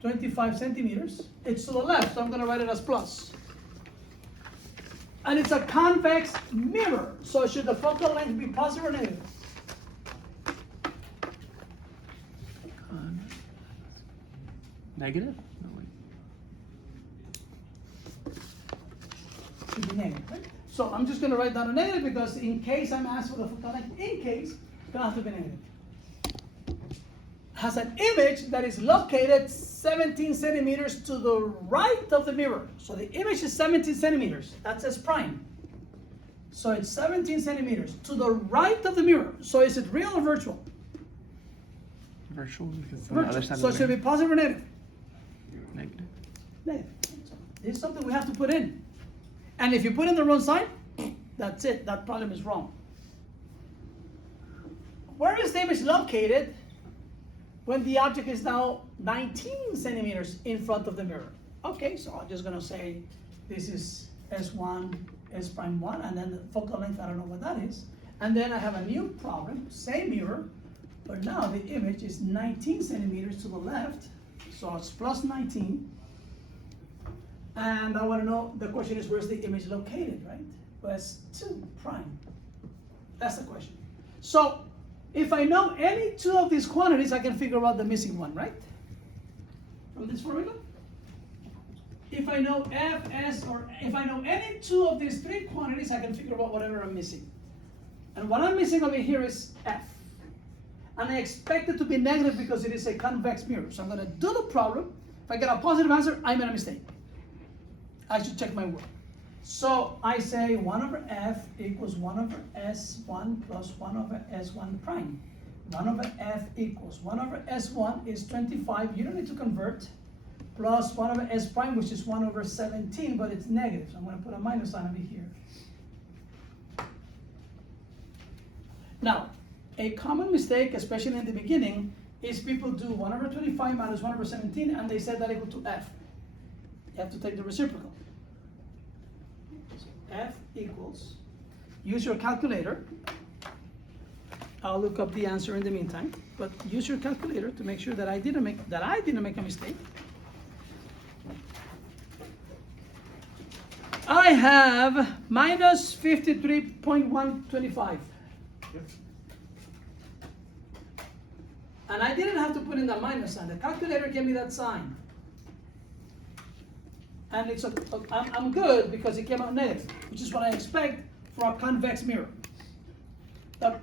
25 centimeters. It's to the left, so I'm going to write it as plus. And it's a convex mirror, so should the focal length be positive or negative? Negative? No, wait. Should be negative, right? So I'm just going to write down a negative because in case I'm asked for the focal length, in case, it's going to have to be negative. Has an image that is located 17 centimeters to the right of the mirror. So the image is 17 centimeters. That's S prime. So it's 17 centimeters to the right of the mirror. So is it real or virtual? Virtual, because it's on the other Virtual. side So of it the should be positive or negative? negative. Negative. So this is something we have to put in. And if you put in the wrong side, that's it. That problem is wrong. Where is the image located when the object is now 19 centimeters in front of the mirror? Okay, so I'm just gonna say this is S1, S prime 1, and then the focal length, I don't know what that is. And then I have a new problem, same mirror, but now the image is 19 centimeters to the left, so it's plus 19. And I wanna know, the question is where's the image located, right? Well, S2 prime. That's the question. So if I know any two of these quantities, I can figure out the missing one, right? From this formula? If I know F, S, or if I know any two of these three quantities, I can figure out whatever I'm missing. And what I'm missing over here is F. And I expect it to be negative because it is a convex mirror. So I'm gonna do the problem. If I get a positive answer, I made a mistake. I should check my work. So I say 1 over F equals 1 over S1 plus 1 over S1 prime. 1 over F equals 1 over S1 is 25, you don't need to convert, plus 1 over S prime, which is 1 over 17, but it's negative. So I'm going to put a minus sign over here. Now, a common mistake, especially in the beginning, is people do 1 over 25 minus 1 over 17, and they set that equal to F. You have to take the reciprocal. F equals, use your calculator. I'll look up the answer in the meantime, but use your calculator to make sure that I didn't make a mistake. I have minus 53.125. Yep. And I didn't have to put in the minus sign. The calculator gave me that sign. And it's I'm good because it came out negative, which is what I expect for a convex mirror. The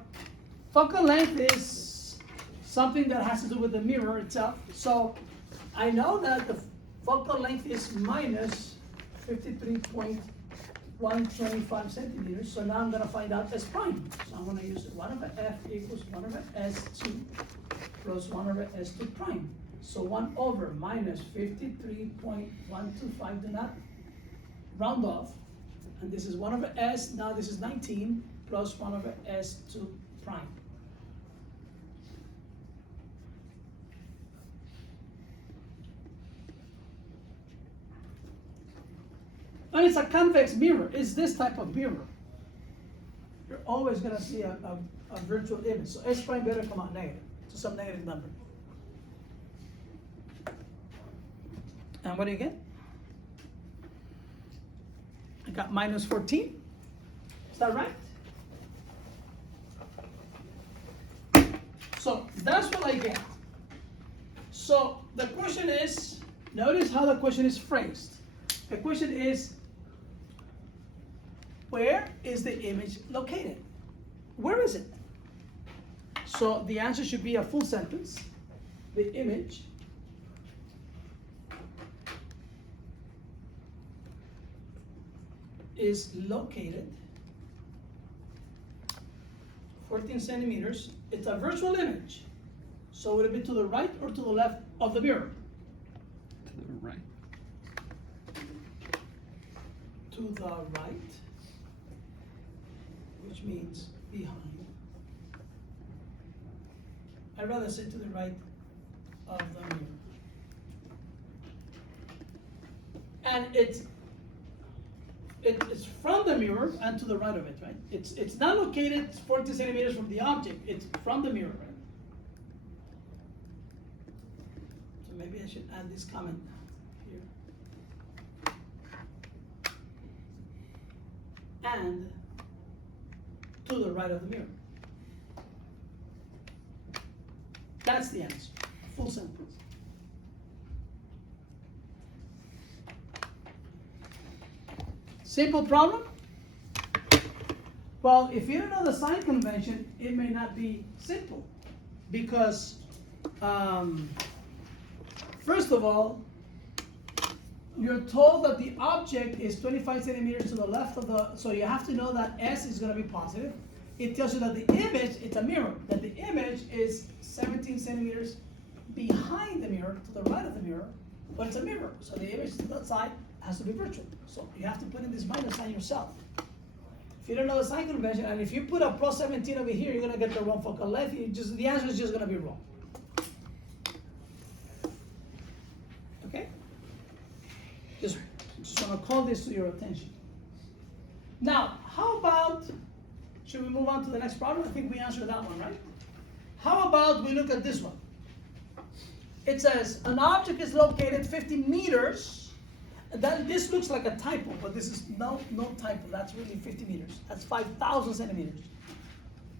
focal length is something that has to do with the mirror itself. So I know that the focal length is minus 53.125 centimeters. So now I'm going to find out S prime. So I'm going to use 1 over F equals 1 over S2 plus 1 over S2 prime. So 1 over minus 53.125, do not round off. And this is 1 over S, now this is 19, plus 1 over S2 prime. And it's a convex mirror, it's this type of mirror. You're always gonna see a virtual image. So S prime better come out negative, to some negative number. And what do you get? I got minus 14. Is that right? So that's what I get. So the question is, notice how the question is phrased. The question is, where is the image located? Where is it? So the answer should be a full sentence. The image is located 14 centimeters. It's a virtual image. So would it be to the right or to the left of the mirror? To the right. To the right, which means behind. I'd rather say to the right of the mirror. And it's from the mirror and to the right of it, right? It's not located 40 centimeters from the object, it's from the mirror, right? So maybe maybe I should add this comment here. And to the right of the mirror. That's the answer, full sentence. Simple problem? Well, if you don't know the sign convention, it may not be simple because, first of all, you're told that the object is 25 centimeters to the left of the, so you have to know that S is going to be positive. It tells you that the image, it's a mirror, that the image is 17 centimeters behind the mirror, to the right of the mirror, but it's a mirror, so the image to that side has to be virtual. So you have to put in this minus sign yourself. If you don't know the sign convention, and if you put a plus 17 over here, you're going to get the wrong focal length. The answer is just going to be wrong. Okay? Just want to call this to your attention. Now, how about, should we move on to the next problem? I think we answered that one, right? How about we look at this one? It says, an object is located 50 meters. This looks like a typo, but this is no typo. That's really 50 meters. That's 5,000 centimeters.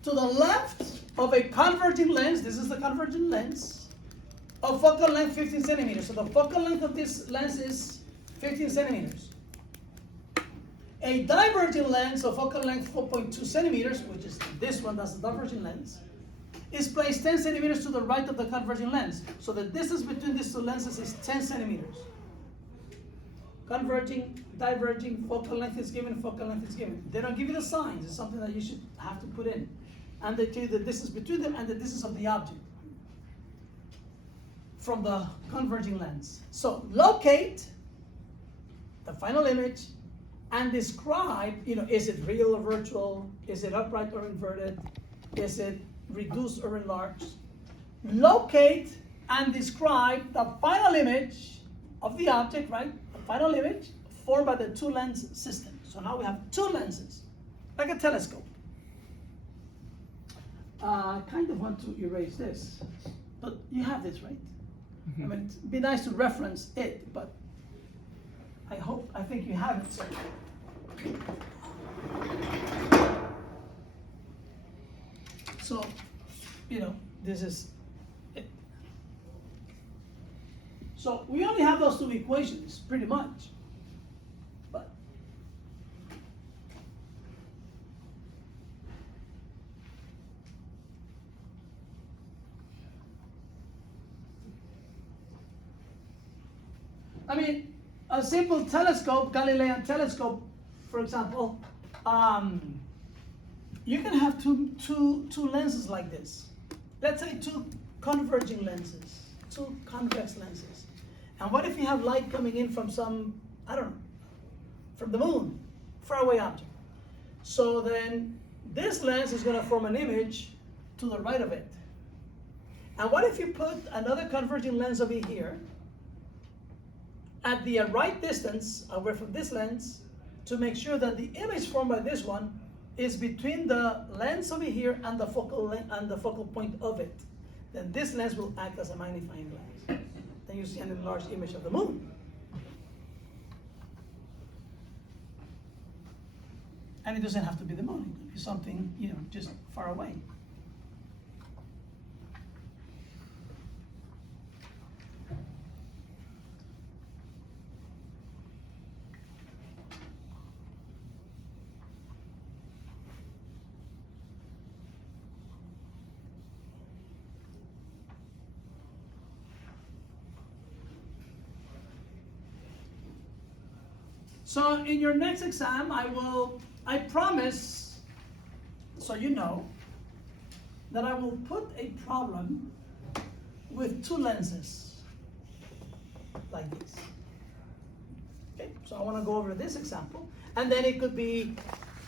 To the left of a converging lens, this is the converging lens, of focal length 15 centimeters. So the focal length of this lens is 15 centimeters. A diverging lens of focal length 4.2 centimeters, which is this one, that's the diverging lens, is placed 10 centimeters to the right of the converging lens. So the distance between these two lenses is 10 centimeters. Converging, diverging, focal length is given, focal length is given. They don't give you the signs. It's something that you should have to put in. And they tell you the distance between them and the distance of the object from the converging lens. So locate the final image and describe, is it real or virtual? Is it upright or inverted? Is it reduced or enlarged? Locate and describe the final image of the object, right? The final image formed by the two lens system. So now we have two lenses, like a telescope. I kind of want to erase this, but you have this, right? Mm-hmm. I mean, it'd be nice to reference it, but I think you have it, so. So, this is it. So we only have those two equations, pretty much. But I mean, a simple telescope, Galilean telescope, for example, you can have two lenses like this. Let's say two converging lenses, two convex lenses. And what if you have light coming in from some, I don't know, from the moon, faraway object? So then this lens is going to form an image to the right of it. And what if you put another converging lens over here at the right distance away from this lens to make sure that the image formed by this one is between the lens over here and the focal point of it? Then this lens will act as a magnifying glass. Then you see an enlarged image of the moon. And it doesn't have to be the moon. It could be something, just far away. So in your next exam, I promise, so you know, that I will put a problem with two lenses, like this. Okay, so I want to go over this example, and then it could be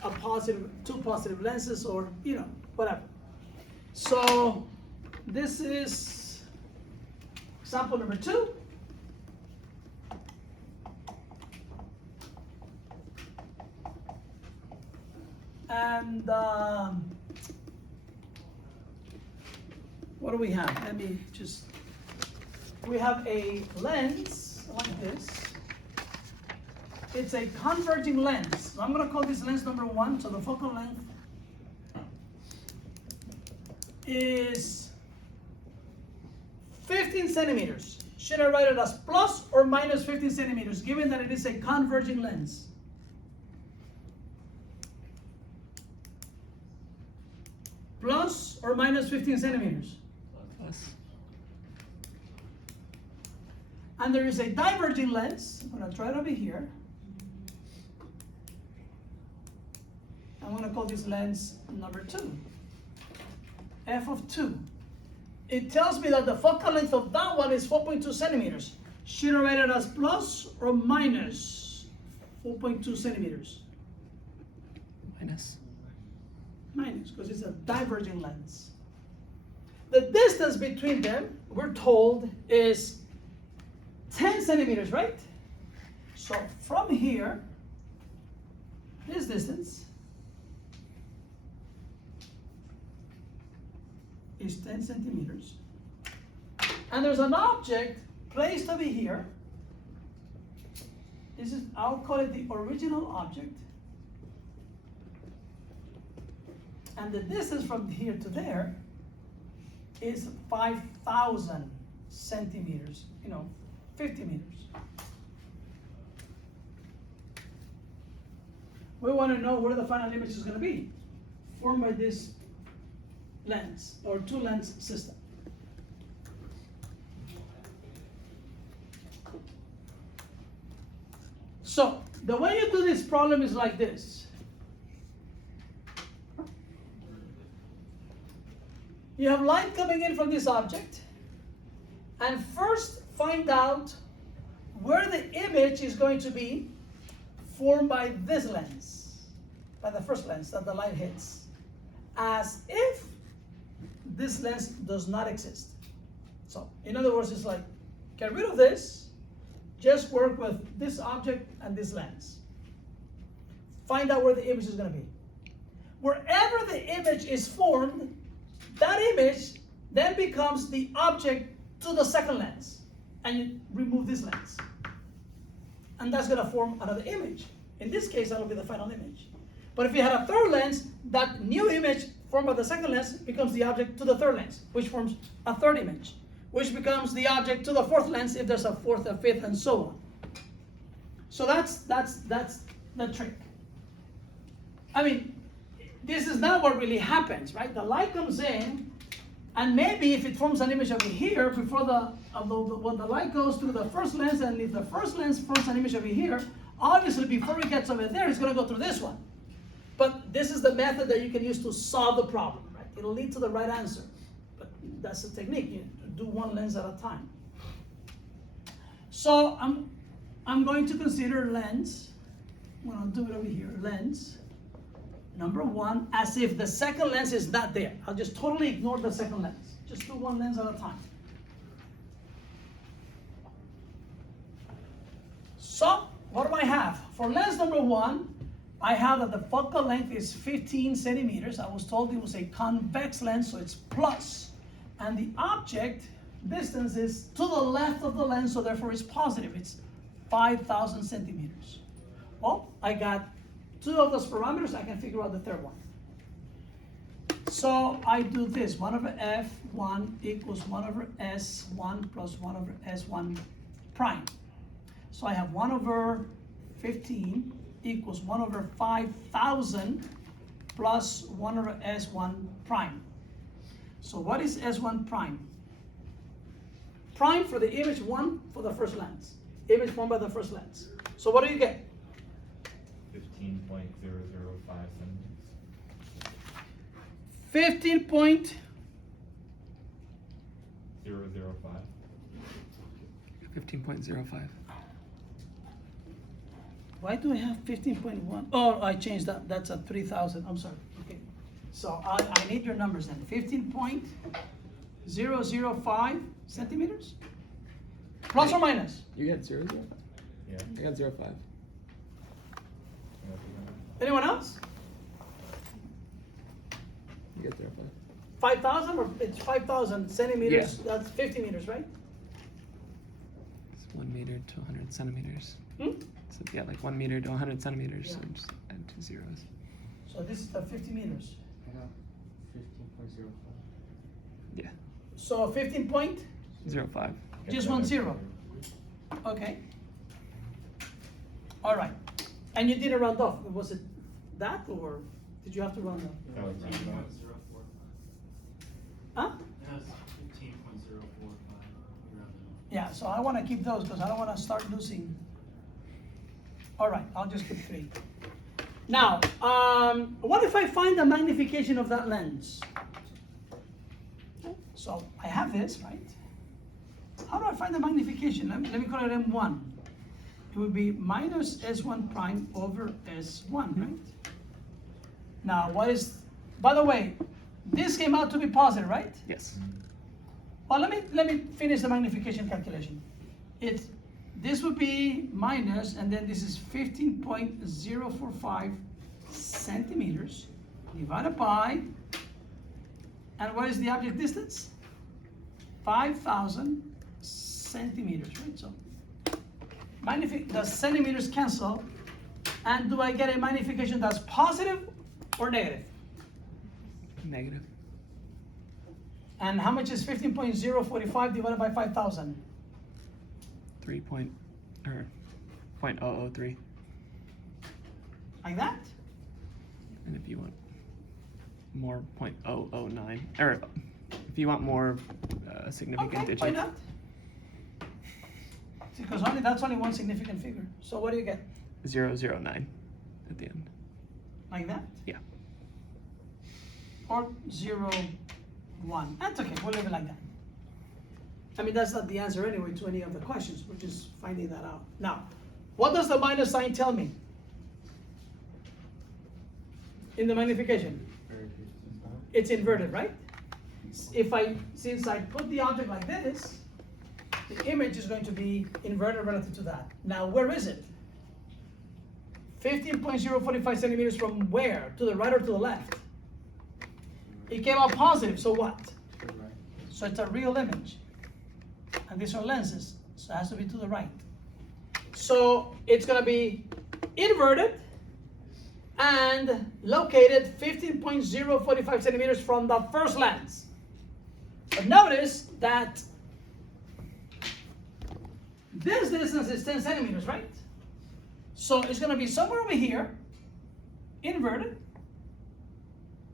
two positive lenses, or, whatever. So this is example number 2. And what do we have? Let me just we have a lens like this. It's a converging lens. So I'm going to call this lens number 1. So the focal length is 15 centimeters. Should I write it as plus or minus 15 centimeters, given that it is a converging lens? Plus or minus 15 centimeters? Plus. And there is a diverging lens. I'm going to try it over here. I'm going to call this lens number 2. F of 2. It tells me that the focal length of that one is 4.2 centimeters. Should I write it as plus or minus 4.2 centimeters? Minus. Minus, because it's a diverging lens. The distance between them, we're told, is 10 centimeters, right? So from here, this distance is 10 centimeters. And there's an object placed over here. This is, I'll call it the original object. And the distance from here to there is 5,000 centimeters, 50 meters. We want to know where the final image is going to be, formed by this lens, or two-lens system. So, the way you do this problem is like this. You have light coming in from this object, and first find out where the image is going to be formed by this lens, by the first lens that the light hits, as if this lens does not exist. So, in other words, it's like, get rid of this, just work with this object and this lens. Find out where the image is going to be. Wherever the image is formed, that image then becomes the object to the second lens, and you remove this lens. And that's going to form another image. In this case, that'll be the final image. But if you had a third lens, that new image formed by the second lens becomes the object to the third lens, which forms a third image, which becomes the object to the fourth lens if there's a fourth, a fifth, and so on. So that's the trick. I mean, this is not what really happens, right? The light comes in, and maybe if it forms an image over here before when the light goes through the first lens, and if the first lens forms an image over here, obviously before it gets over there, it's going to go through this one. But this is the method that you can use to solve the problem, right? It'll lead to the right answer. But that's the technique. You do one lens at a time. So I'm going to consider lens. Well, I'll do it over here. Lens number 1, as if the second lens is not there. I'll just totally ignore the second lens. Just do one lens at a time. So what do I have? For lens number 1, I have that the focal length is 15 centimeters. I was told it was a convex lens, so it's plus. And the object distance is to the left of the lens, so therefore it's positive. It's 5,000 centimeters. Well, I got 2 of those parameters. I can figure out the third one. So I do this. 1 over F1 equals 1 over S1 plus 1 over S1 prime. So I have 1 over 15 equals 1 over 5,000 plus 1 over S1 prime. So what is S1 prime? Prime for the image 1 for the first lens. Image formed by the first lens. So what do you get? 15.005 centimeters. 15.005. 15.05. Why do I have 15.1? Oh, I changed that. That's at 3,000. I'm sorry. Okay. So I need your numbers then. 15.005 centimeters? Plus or minus? You got 0, 0? Yeah. I got 0.5. Anyone else? You got 0.5. 5,000 or it's 5,000 centimeters? Yeah. That's 50 meters, right? 1 meter to 100 centimeters. Hmm? So yeah, like 1 meter to 100 centimeters. So Yeah. just add 2 zeros. So this is the 50 meters. I got 15.05. Yeah. So 15 point, 0.5. just 1 0. Okay. All right. And you didn't round off. Was it that or did you have to round off? That was rounded off. 15.045. Huh? It has 15.045. Yeah, so I want to keep those because I don't want to start losing. All right, I'll just keep 3. Now, what if I find the magnification of that lens? So I have this, right? How do I find the magnification? Let me call it M1. It would be minus S1 prime over S1, right? Now, what is, by the way, this came out to be positive, right? Yes. Well, let me finish the magnification calculation. This would be minus, and then this is 15.045 centimeters divided by, and what is the object distance? 5,000 centimeters, right? So the centimeters cancel, and do I get a magnification that's positive or negative? Negative. And how much is 15.045 divided by 5,000? 0.003. Like that? And if you want more 0.009, or if you want more significant Okay, digit. why not? Because that's only one significant figure. So what do you get? 009 at the end. Like that? Yeah. Or 0, 1. That's okay, we'll leave it like that. I mean, that's not the answer anyway to any of the questions. We're just finding that out. Now, what does the minus sign tell me? In the magnification? It's inverted, right? Since I put the object like this, the image is going to be inverted relative to that. Now, where is it? 15.045 centimeters from where? To the right or to the left? It came out positive, so what? So it's a real image. And these are lenses, so it has to be to the right. So it's gonna be inverted and located 15.045 centimeters from the first lens. But notice that this distance is 10 centimeters, right? So it's gonna be somewhere over here, inverted.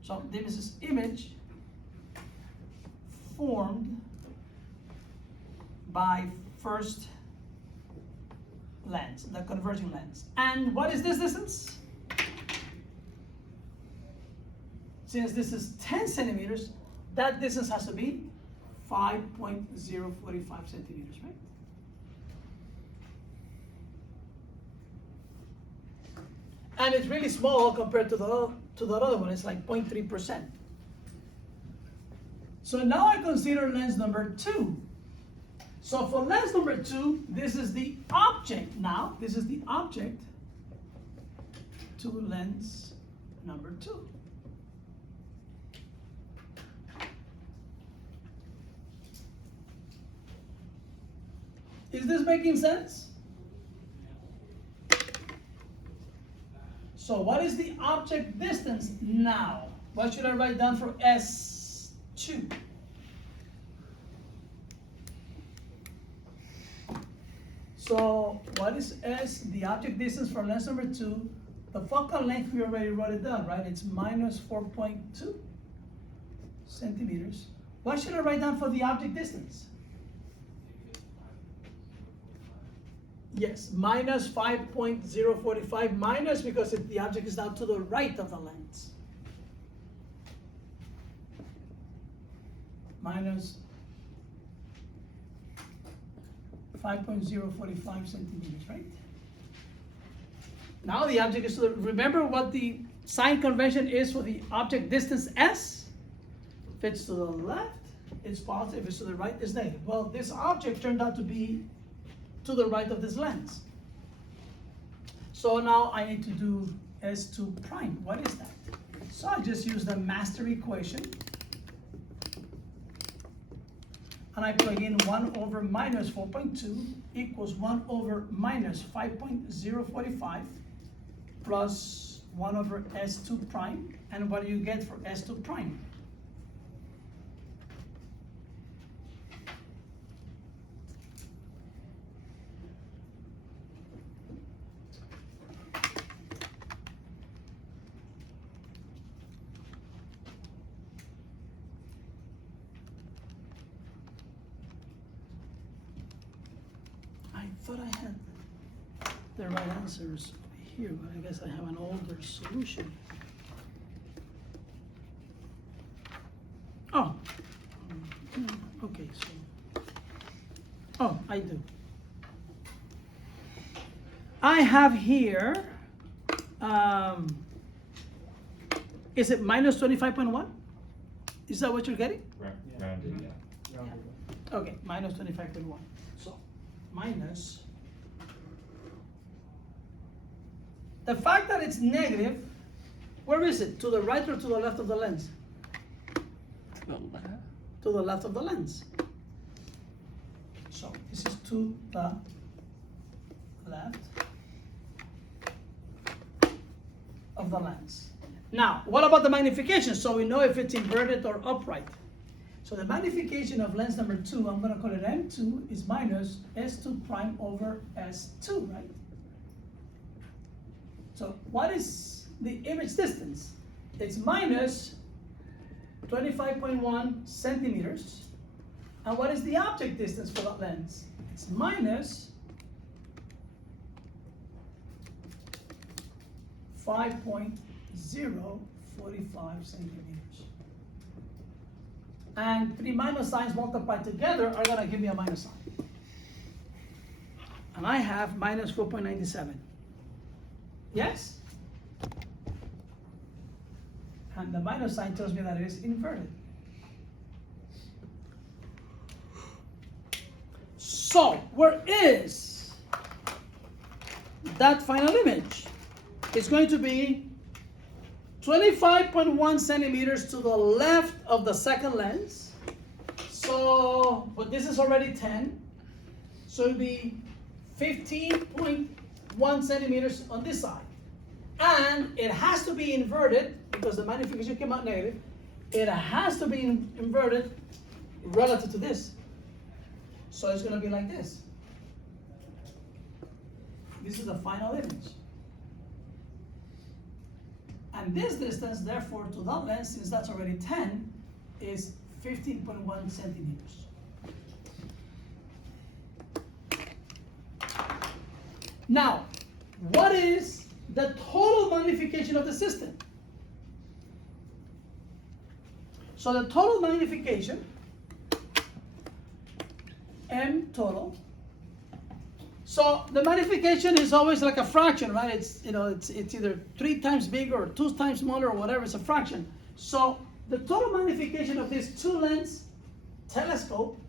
So this is image formed by first lens, the converging lens. And what is this distance? Since this is 10 centimeters, that distance has to be 5.045 centimeters, right? And it's really small compared to the other one. It's like 0.3%. So now I consider lens number 2. So for lens number 2, this is the object now. This is the object to lens number 2. Is this making sense? So what is the object distance now? What should I write down for S2? So what is S, the object distance for lens number 2? The focal length, we already wrote it down, right? It's minus 4.2 centimeters. What should I write down for the object distance? Yes, minus 5.045, minus because the object is now to the right of the lens. Minus 5.045 centimeters, right? Now the object is to the, remember what the sign convention is for the object distance S? If it's to the left, it's positive. If it's to the right, it's negative. Well, this object turned out to be to the right of this lens. So now I need to do S2 prime. What is that? So I just use the master equation. and I plug in 1 over minus 4.2 equals 1 over minus 5.045 plus 1 over S2 prime. And what do you get for S2 prime? I thought I had the right answers here, but I guess I have an older solution. Oh, okay, so, oh, I do. I have here, is it minus 25.1? Is that what you're getting? Rounded, yeah. Rounded up. Okay, minus 25.1. So, minus. The fact that it's negative, where is it? To the right or to the left of the lens? To the left. To the left of the lens. So, this is to the left of the lens. Now, what about the magnification? So we know if it's inverted or upright. So the magnification of lens number 2, I'm going to call it M2, is minus S2 prime over S2, right? So what is the image distance? It's minus 25.1 centimeters. And what is the object distance for that lens? It's minus 5.045 centimeters. And 3 minus signs multiplied together are going to give me a minus sign. And I have minus 4.97. Yes? And the minus sign tells me that it is inverted. So, where is that final image? It's going to be 25.1 centimeters to the left of the second lens. So, but this is already 10. So it'll be 15.1 centimeters on this side. And it has to be inverted because the magnification came out negative. It has to be inverted relative to this. So it's going to be like this. This is the final image. And this distance, therefore, to that lens, since that's already 10, is 15.1 centimeters. Now, what is the total magnification of the system? So the total magnification, M total. So the magnification is always like a fraction, right? It's it's either 3 times bigger or 2 times smaller or whatever. It's a fraction. So the total magnification of this 2-lens telescope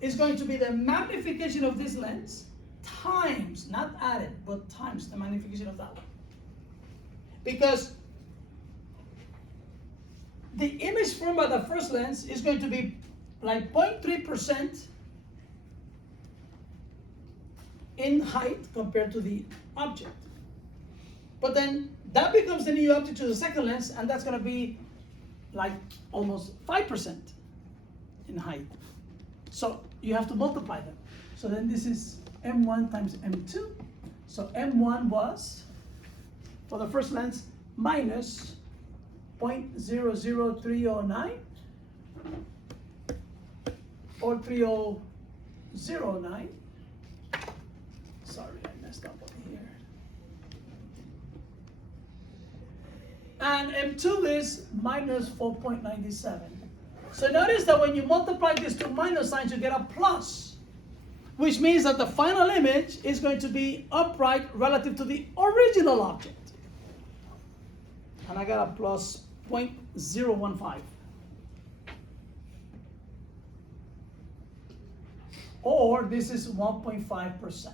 is going to be the magnification of this lens times, not added, but times the magnification of that one. Because the image formed by the first lens is going to be like 0.3% in height compared to the object. But then that becomes the new object to the second lens, and that's going to be like almost 5% in height. So you have to multiply them. So then this is M1 times M2. So M1 was, for the first lens, minus 0.00309 or 3009. Sorry, I messed up over here. And M2 is minus 4.97. So notice that when you multiply these two minus signs, you get a plus, which means that the final image is going to be upright relative to the original object. And I got a plus 0.015. Or this is 1.5%.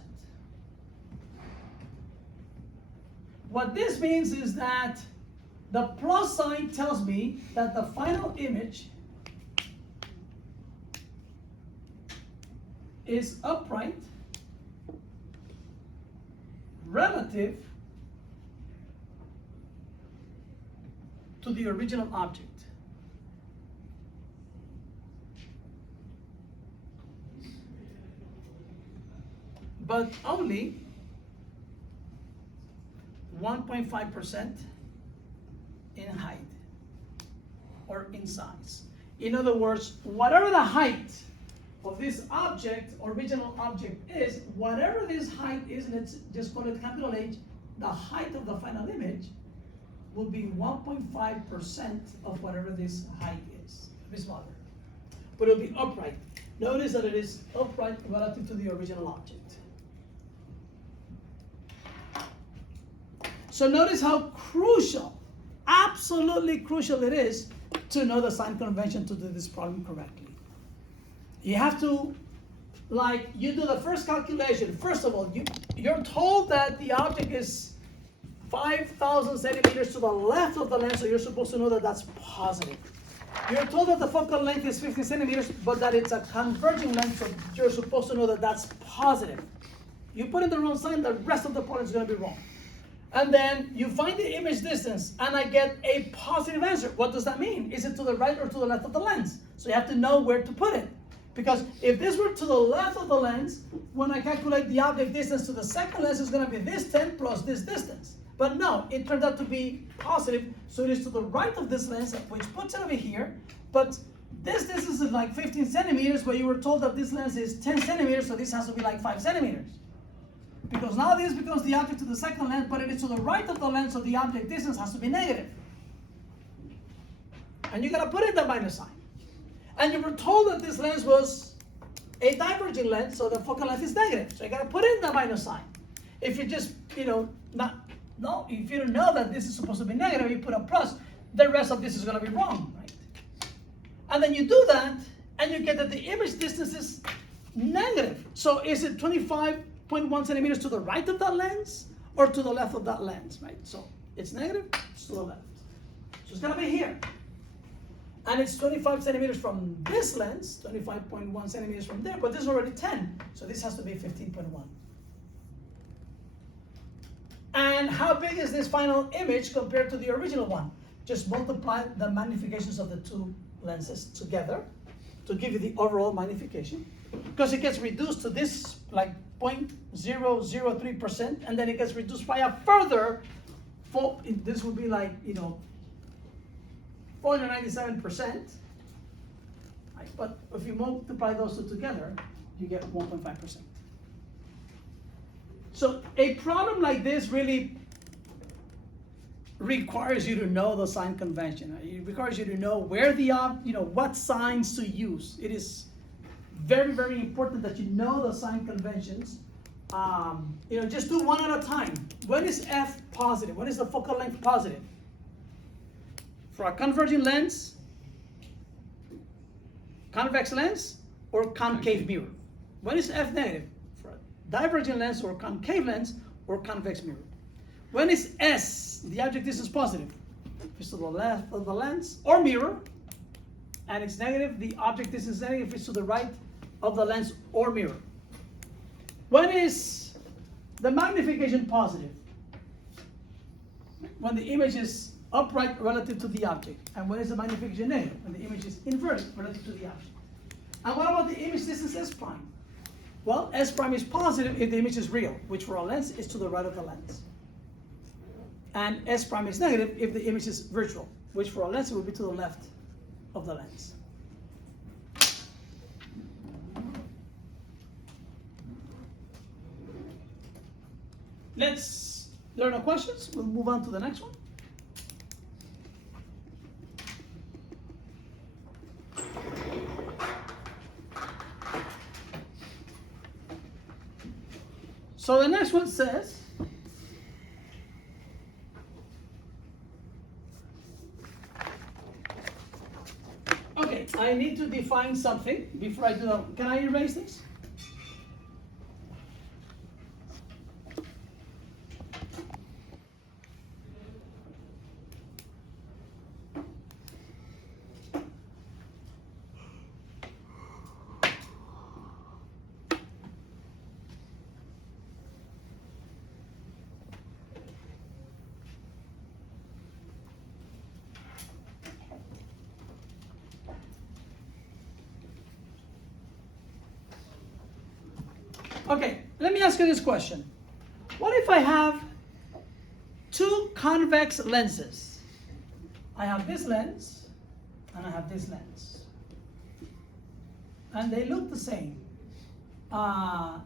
What this means is that the plus sign tells me that the final image is upright relative to the original object. But only 1.5% in height or in size. In other words, whatever the height of this object, original object is, whatever this height is, let's just call it capital H, the height of the final image will be 1.5% of whatever this height is. It'll be smaller. But it'll be upright. Notice that it is upright relative to the original object. So notice how crucial, absolutely crucial it is to know the sign convention to do this problem correctly. You have to, like, you do the first calculation. First of all, you're told that the object is 5,000 centimeters to the left of the lens, so you're supposed to know that that's positive. You're told that the focal length is 15 centimeters, but that it's a converging length, so you're supposed to know that that's positive. You put in the wrong sign, the rest of the problem is going to be wrong. And then you find the image distance, and I get a positive answer. What does that mean? Is it to the right or to the left of the lens? So you have to know where to put it. Because if this were to the left of the lens, when I calculate the object distance to the second lens, it's going to be this 10 plus this distance. But no, it turned out to be positive, so it is to the right of this lens, which puts it over here. But this distance is like 15 centimeters, but you were told that this lens is 10 centimeters, so this has to be like 5 centimeters. Because now this becomes the object to the second lens, but it is to the right of the lens, so the object distance has to be negative. And you gotta put in the minus sign. And you were told that this lens was a diverging lens, so the focal length is negative. So you gotta put in the minus sign. If you just, if you don't know that this is supposed to be negative, you put a plus, the rest of this is gonna be wrong, right? And then you do that, and you get that the image distance is negative. So is it 25.1 centimeters to the right of that lens or to the left of that lens, right? So it's negative, it's to the left. So it's gonna be here. And it's 25 centimeters from this lens, 25.1 centimeters from there, but this is already 10. So this has to be 15.1. And how big is this final image compared to the original one? Just multiply the magnifications of the two lenses together to give you the overall magnification. Because it gets reduced to this like 0.003%, and then it gets reduced by a further, this would be like, 497%. Right? But if you multiply those two together, you get 1.5%. So a problem like this really requires you to know the sign convention. It requires you to know where what signs to use. It is very, very important that you know the sign conventions. Just do one at a time. When is f positive? When is the focal length positive? For a converging lens, convex lens, or concave mirror? When is f negative? For a divergent lens or concave lens or convex mirror? When is s, the object distance, positive? If it's to the left of the lens or mirror, and it's negative, the object distance is negative if it's to the right of the lens or mirror. When is the magnification positive? When the image is upright relative to the object. And when is the magnification negative? When the image is inverted relative to the object. And what about the image distance s prime? Well, s prime is positive if the image is real, which for a lens is to the right of the lens. And s prime is negative if the image is virtual, which for a lens it will be to the left of the lens. There are no questions. We'll move on to the next one. So the next one says, okay, I need to define something before I do that. Can I erase this? Okay, let me ask you this question. What if I have two convex lenses? I have this lens and I have this lens. And they look the same.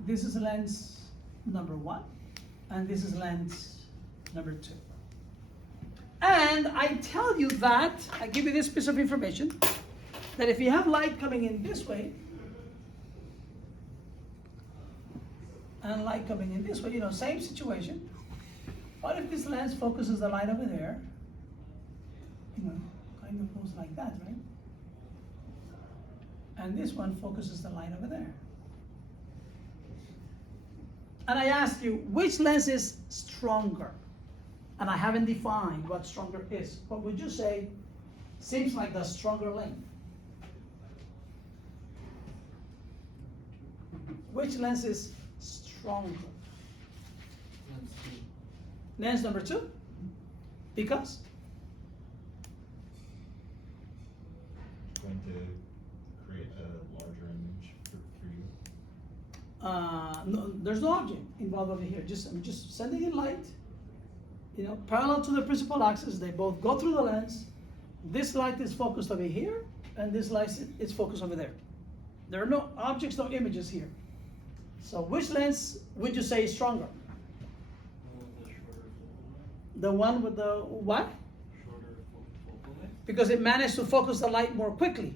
This is lens number 1 and this is lens number 2. And I tell you that, I give you this piece of information, that if you have light coming in this way, and light coming in this way, you know, same situation. What if this lens focuses the light over there? You know, kind of goes like that, right? And this one focuses the light over there. And I ask you, which lens is stronger? And I haven't defined what stronger is. What would you say seems like the stronger length? Which lens is stronger? Lens number 2? Because? Going to create a larger image for you. No, there's no object involved over here. I'm just sending in light, you know, parallel to the principal axis. They both go through the lens. This light is focused over here, and this light is focused over there. There are no objects, no images here. So which lens would you say is stronger? The one with the what? Shorter focal length. Because it managed to focus the light more quickly.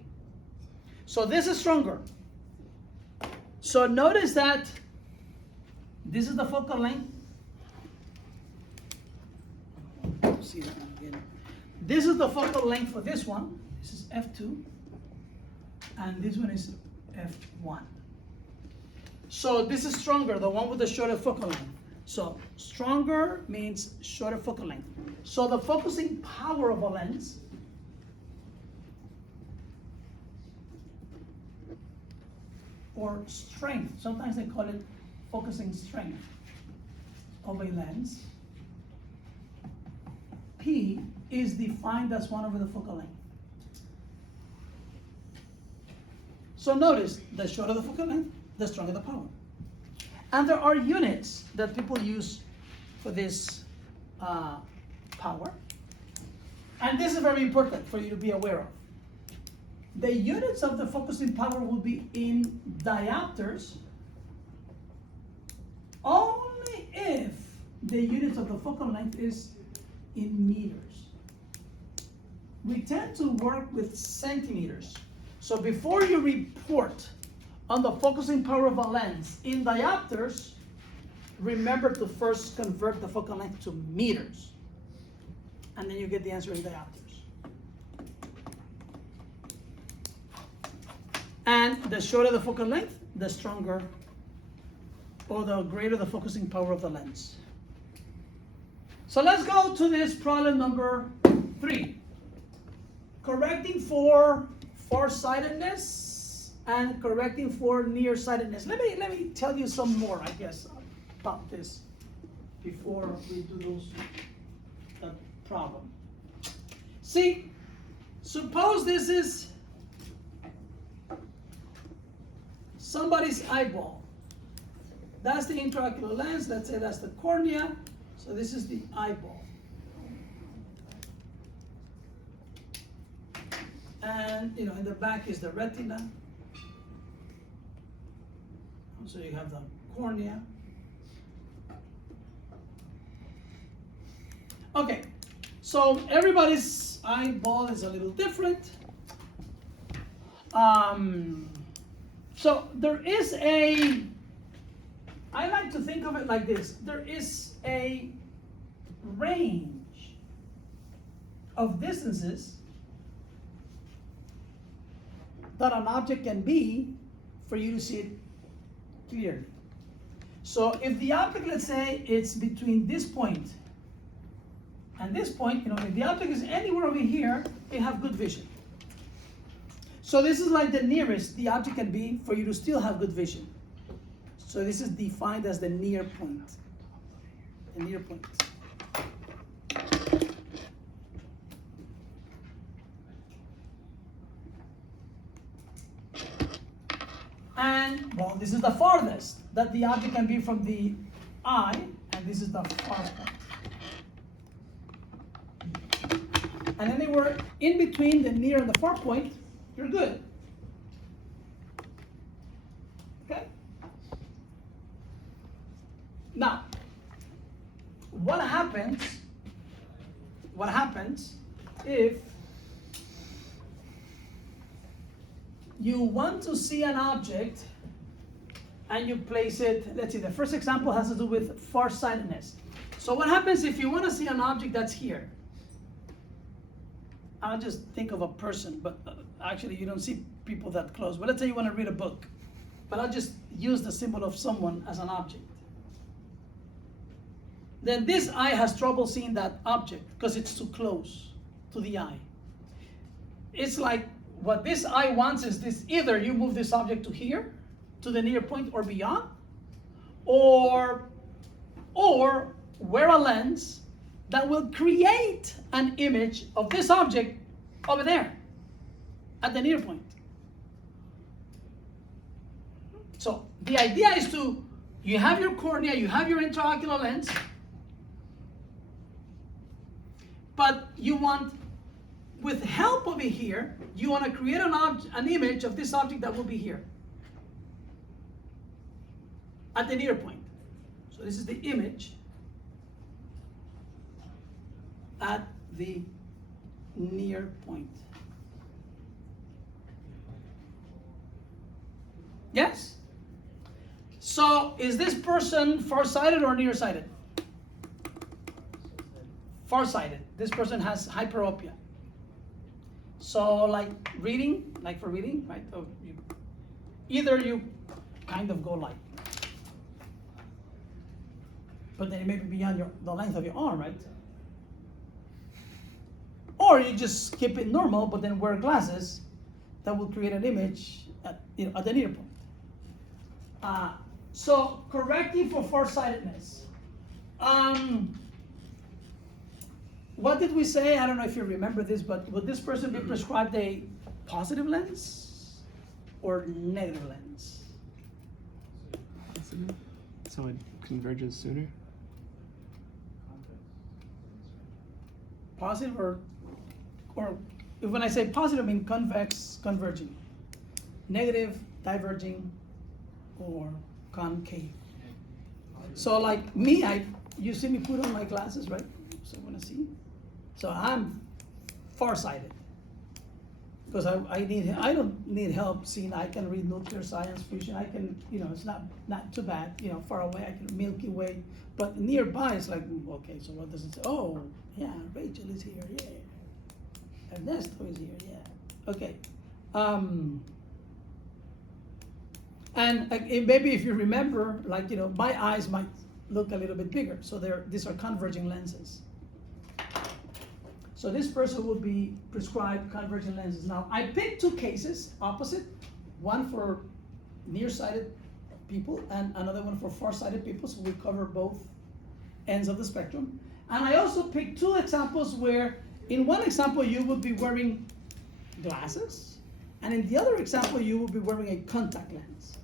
So this is stronger. So notice that this is the focal length. See that again. This is the focal length for this one. This is f2. And this one is f1. So this is stronger, the one with the shorter focal length. So stronger means shorter focal length. So the focusing power of a lens or strength, sometimes they call it focusing strength of a lens, P is defined as 1 over the focal length. So notice, the shorter the focal length, the stronger the power. And there are units that people use for this power. And this is very important for you to be aware of. The units of the focusing power will be in diopters only if the units of the focal length is in meters. We tend to work with centimeters. So before you report on the focusing power of a lens in diopters, remember to first convert the focal length to meters. And then you get the answer in diopters. And the shorter the focal length, the stronger or the greater the focusing power of the lens. So let's go to this problem number 3. Correcting for farsightedness and correcting for nearsightedness. Let me tell you some more, I guess, about this before we do the problem. See, suppose this is somebody's eyeball. That's the intraocular lens. Let's say that's the cornea. So this is the eyeball. And you know, in the back is the retina. So you have the cornea. Okay, so everybody's eyeball is a little different. So there is I like to think of it like this. There is a range of distances that an object can be for you to see it clearly. So if the object, let's say, it's between this point and this point, you know, if the object is anywhere over here, you have good vision. So this is like the nearest the object can be for you to still have good vision. So this is defined as the near point. The near point. And well, this is the farthest that the object can be from the eye, and this is the far point. And anywhere in between the near and the far point, you're good. Okay? Now, what happens if you want to see an object and you place it, let's see, the first example has to do with farsightedness. So what happens if you want to see an object that's here? I'll just think of a person, but actually you don't see people that close. But let's say you want to read a book, but I'll just use the symbol of someone as an object. Then this eye has trouble seeing that object because it's too close to the eye. It's like what this eye wants is this: either you move this object to here, to the near point or beyond, or wear a lens that will create an image of this object over there at the near point. So the idea is you have your cornea, you have your intraocular lens, but you want, with help over here, you want to create an image of this object that will be here at the near point. So this is the image at the near point. Yes? So is this person farsighted or nearsighted? Farsighted. This person has hyperopia. So like reading, like for reading, right? Oh, either you kind of go like, but then it may be beyond the length of your arm, right? Or you just keep it normal, but then wear glasses that will create an image at the near point. So correcting for farsightedness. What did we say? I don't know if you remember this, but would this person be prescribed a positive lens or negative lens? So it converges sooner? Positive or when I say positive, I mean convex, converging. Negative, diverging, or concave. So like me, you see me put on my glasses, right? So I want to see. So I'm farsighted because I don't need help seeing. I can read nuclear science, fusion. I can, it's not too bad. Far away I can Milky Way, but nearby it's like, okay. So what does it say? Oh, yeah, Rachel is here. Yeah, Ernesto is here. Yeah, okay. And maybe if you remember, my eyes might look a little bit bigger. So these are converging lenses. So this person would be prescribed converging lenses. Now, I picked two cases opposite, one for nearsighted people and another one for farsighted people, so we cover both ends of the spectrum. And I also picked two examples where in one example you would be wearing glasses, and in the other example you would be wearing a contact lens.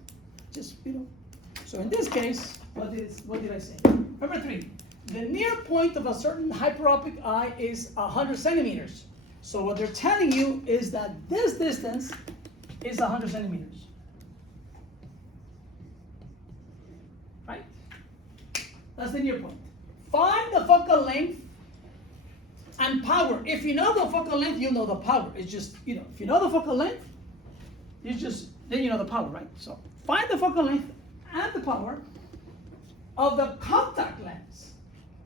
So in this case, what did I say? Number 3. The near point of a certain hyperopic eye is 100 centimeters. So what they're telling you is that this distance is 100 centimeters. Right? That's the near point. Find the focal length and power. If you know the focal length, you know the power. It's just, if you know the focal length, then you know the power, right? So find the focal length and the power of the contact lens.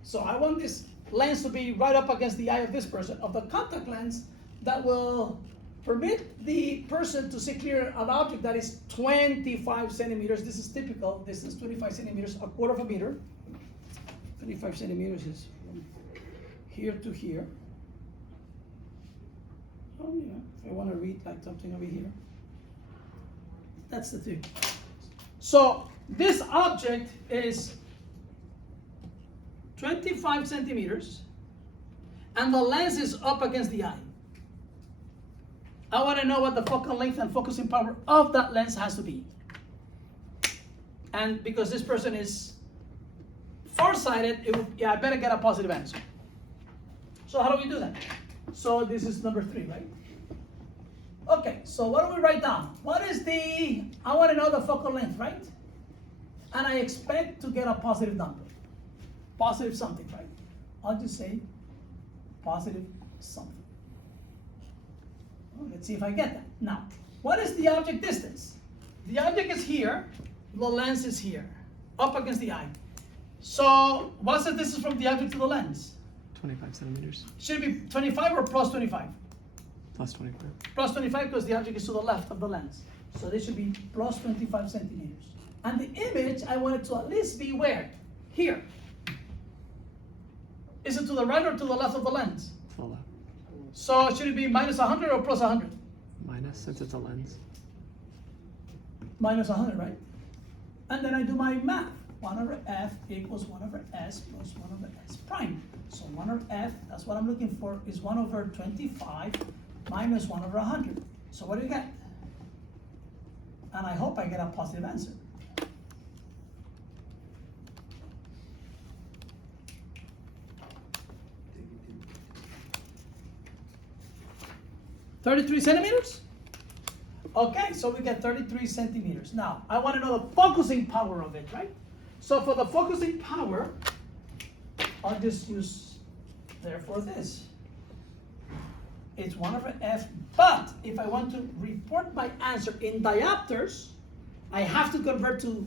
So I want this lens to be right up against the eye of this person, of the contact lens that will permit the person to see clear an object that is 25 centimeters. This is typical. This is 25 centimeters, a quarter of a meter. 25 centimeters is from here to here. So, if I want to read like something over here, that's the thing. So this object is 25 centimeters, and the lens is up against the eye. I want to know what the focal length and focusing power of that lens has to be. And because this person is farsighted, I better get a positive answer. So how do we do that? So this is number 3, right? Okay, so what do we write down? I want to know the focal length, right? And I expect to get a positive number. Positive something, right? I'll just say positive something. Well, let's see if I get that. Now, what is the object distance? The object is here, the lens is here, up against the eye. So what's the distance from the object to the lens? 25 centimeters. Should it be 25 or plus 25? Plus 25. Plus 25 because the object is to the left of the lens. So this should be plus 25 centimeters. And the image, I want it to at least be where? Here. Is it to the right or to the left of the lens? To the left. So should it be minus 100 or plus 100? Minus, since it's a lens. Minus 100, right? And then I do my math. 1 over f equals 1 over s plus 1 over s prime. So 1 over f, that's what I'm looking for, is 1 over 25 minus 1 over 100. So what do you get? And I hope I get a positive answer. $33 centimeters? Okay, so we get 33 centimeters. Now, I want to know the focusing power of it, right? So for the focusing power, I'll just use, therefore, this. It's 1 over f, but if I want to report my answer in diopters, I have to convert to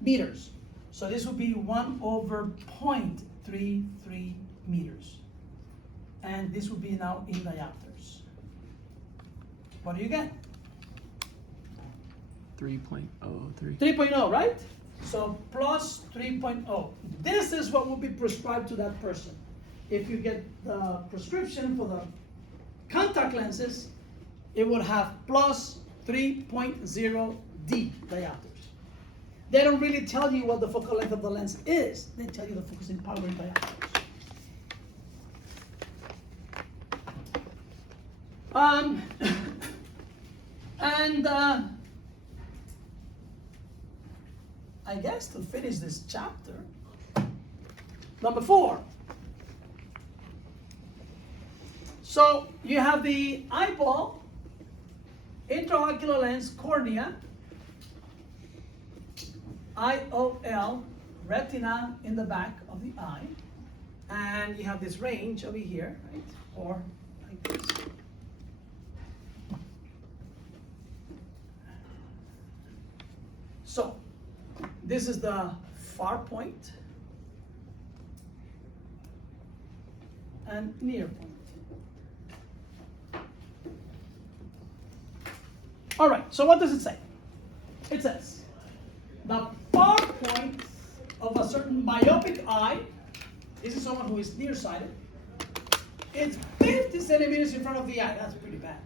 meters. So this would be 1 over 0.33 meters. And this would be now in diopters. What do you get? 3.03. 3.0, right? So plus 3.0. This is what will be prescribed to that person. If you get the prescription for the contact lenses, it would have plus 3.0 D diopters. They don't really tell you what the focal length of the lens is. They tell you the focusing power in diopters. And I guess to finish this chapter, number 4. So you have the eyeball, intraocular lens, cornea, IOL, retina in the back of the eye, and you have this range over here, right? Or like this. So this is the far point and near point. All right, so what does it say? It says the far point of a certain myopic eye, this is someone who is nearsighted, it's 50 centimeters in front of the eye. That's pretty bad.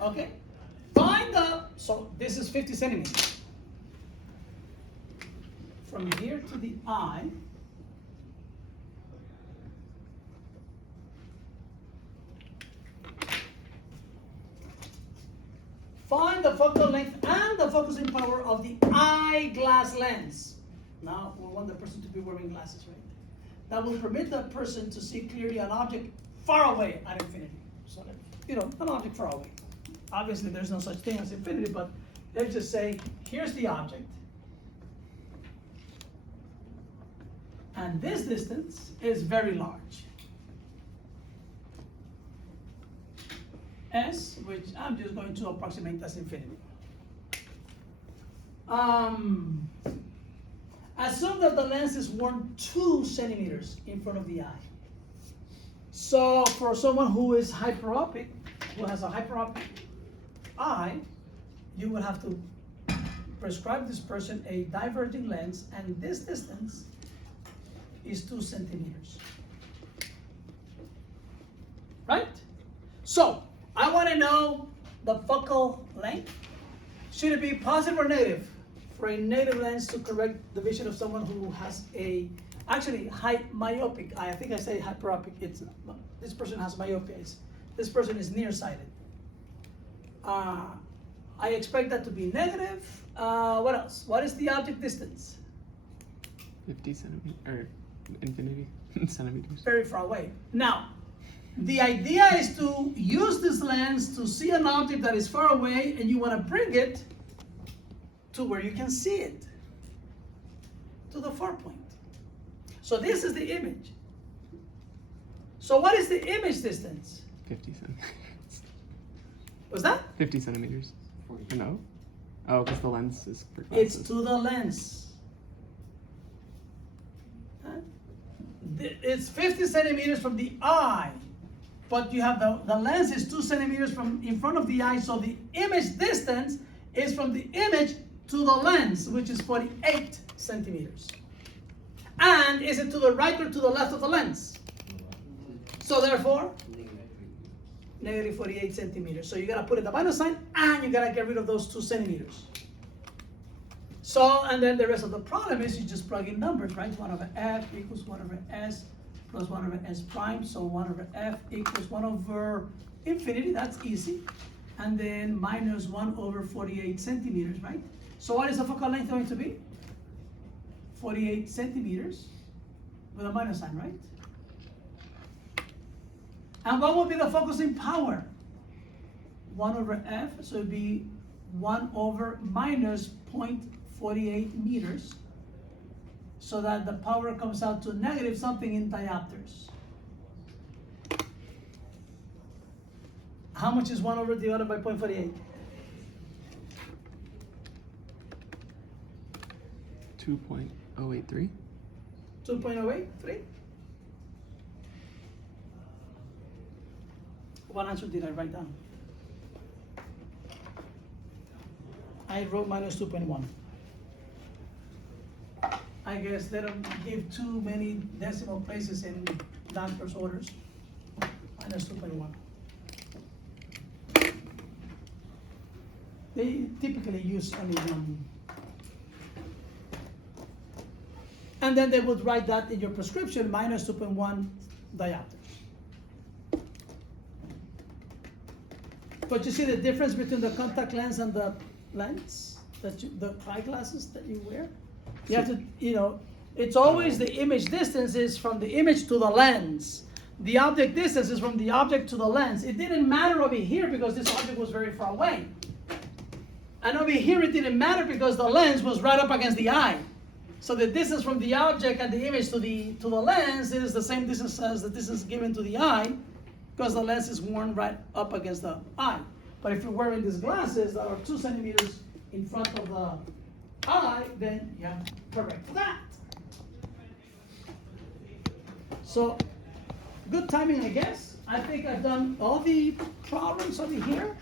Okay? So this is 50 centimeters. From here to the eye, find the focal length and the focusing power of the eyeglass lens. Now we want the person to be wearing glasses, right? That will permit the person to see clearly an object far away at infinity. So that, an object far away. Obviously, there's no such thing as infinity, but let's just say, here's the object. And this distance is very large. S, which I'm just going to approximate as infinity. Assume that the lens is worn 2 centimeters in front of the eye. So for someone who is hyperopic, who has a hyperopic eye, you would have to prescribe this person a diverging lens, and this distance is 2 centimeters. Right? So I want to know the focal length. Should it be positive or negative for a negative lens to correct the vision of someone who has actually myopic eye? I think I say hyperopic. This person has myopia. This person is nearsighted. I expect that to be negative. What else? What is the object distance? 50 centimeters, or infinity centimeters. Very far away. Now, the idea is to use this lens to see an object that is far away, and you want to bring it to where you can see it, to the far point. So this is the image. So what is the image distance? 50 centimeters. What's that? 50 centimeters. Or no? Oh, because the lens is for It's glasses. to the lens. Huh? It's 50 centimeters from the eye, but you have the lens is 2 centimeters from in front of the eye, so the image distance is from the image to the lens, which is 48 centimeters. And is it to the right or to the left of the lens? So therefore, negative 48 centimeters. So you gotta put in the minus sign, and you gotta get rid of those 2 centimeters. So, and then the rest of the problem is you just plug in numbers, right? 1 over f equals 1 over s plus 1 over s prime. So 1 over f equals 1 over infinity, that's easy. And then minus 1 over 48 centimeters, right? So what is the focal length going to be? 48 centimeters with a minus sign, right? And what will be the focusing power? 1 over f, so it'd be 1 over minus 0.48 meters, so that the power comes out to negative something in diopters. How much is 1 over divided by 0.48? 2.083. 2.083? What answer did I write down? I wrote minus 2.1. I guess they don't give too many decimal places in doctor's orders. Minus 2.1. They typically use only one. And then they would write that in your prescription, minus 2.1 diopters. But you see the difference between the contact lens and the lens, the eyeglasses that you wear? You have to, it's always the image distance is from the image to the lens. The object distance is from the object to the lens. It didn't matter over here because this object was very far away. And over here it didn't matter because the lens was right up against the eye. So the distance from the object and the image to the lens is the same distance as the distance given to the eye, because the lens is worn right up against the eye. But if you're wearing these glasses that are 2 centimeters in front of the eye, then you have to correct that. So, good timing, I guess. I think I've done all the problems over here.